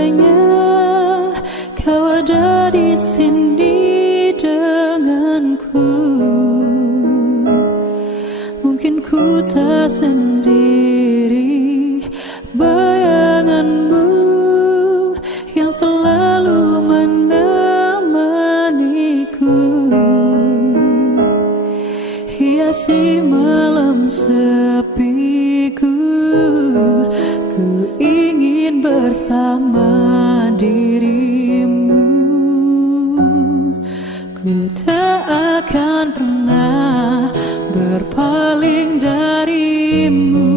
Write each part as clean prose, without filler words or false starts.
andainya kau ada di sini denganku, mungkin ku tak sendiri. Bayanganmu yang selalu menemaniku, hiasi malam sepiku. Ku ingin bersama dirimu. Ku tak akan pernah berpaling darimu,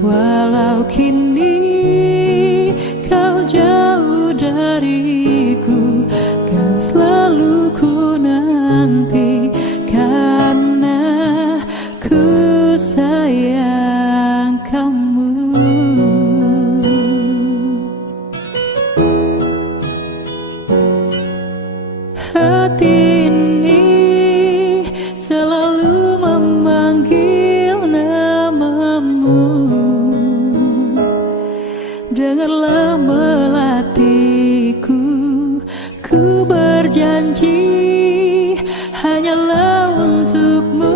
walau kini kau jauh dariku. Kan selalu ku nanti, karena ku sayang kamu. Hati ini selalu memanggil namamu. Dengarlah melatiku, ku berjanji hanyalah untukmu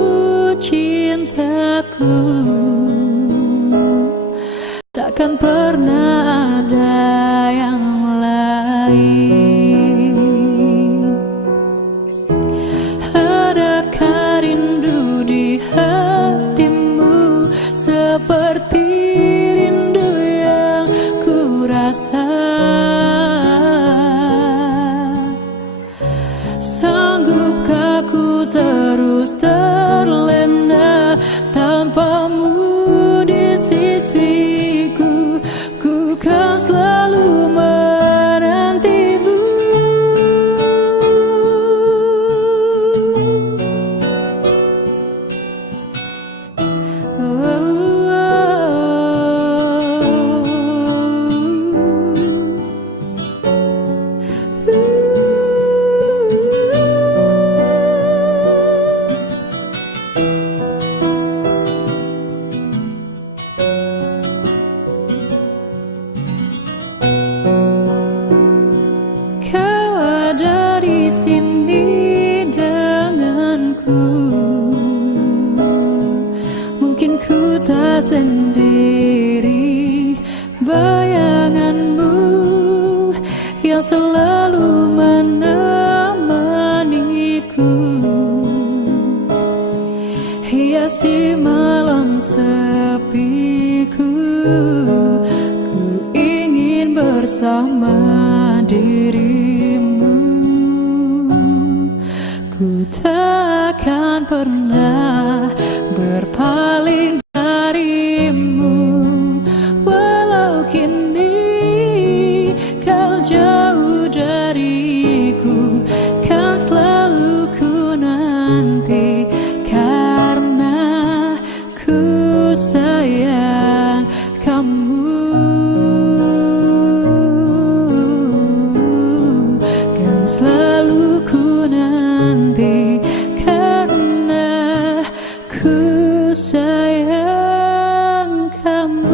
cintaku. Takkan pernah ada yang lain. Adakah rindu di hatimu seperti rindu yang ku rasa? Sanggupkah ku terus terlena tanpamu di sisiku? Ku kan selalu menantimu. Kau ada di sini denganku, mungkin ku tak sendiri. Bayanganmu yang selalu menemaniku, hiasi malam sepiku. Ku ingin bersama dirimu. Ku takkan pernah berpaling darimu, walau kini kau jauh dariku. Kan selalu ku nanti, karena ku sayang kamu. Kan selalu ku nanti, karena ku sayang kamu.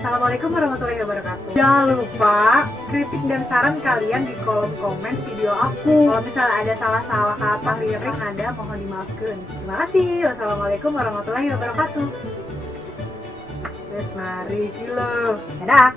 Assalamualaikum warahmatullahi wabarakatuh. Jangan lupa kritik dan saran kalian di kolom komen video aku. Kalau misalnya ada salah-salah kata, lirik, nada, mohon dimaafkan. Terima kasih. Wassalamualaikum warahmatullahi wabarakatuh. Terus mari kilo. Dadah.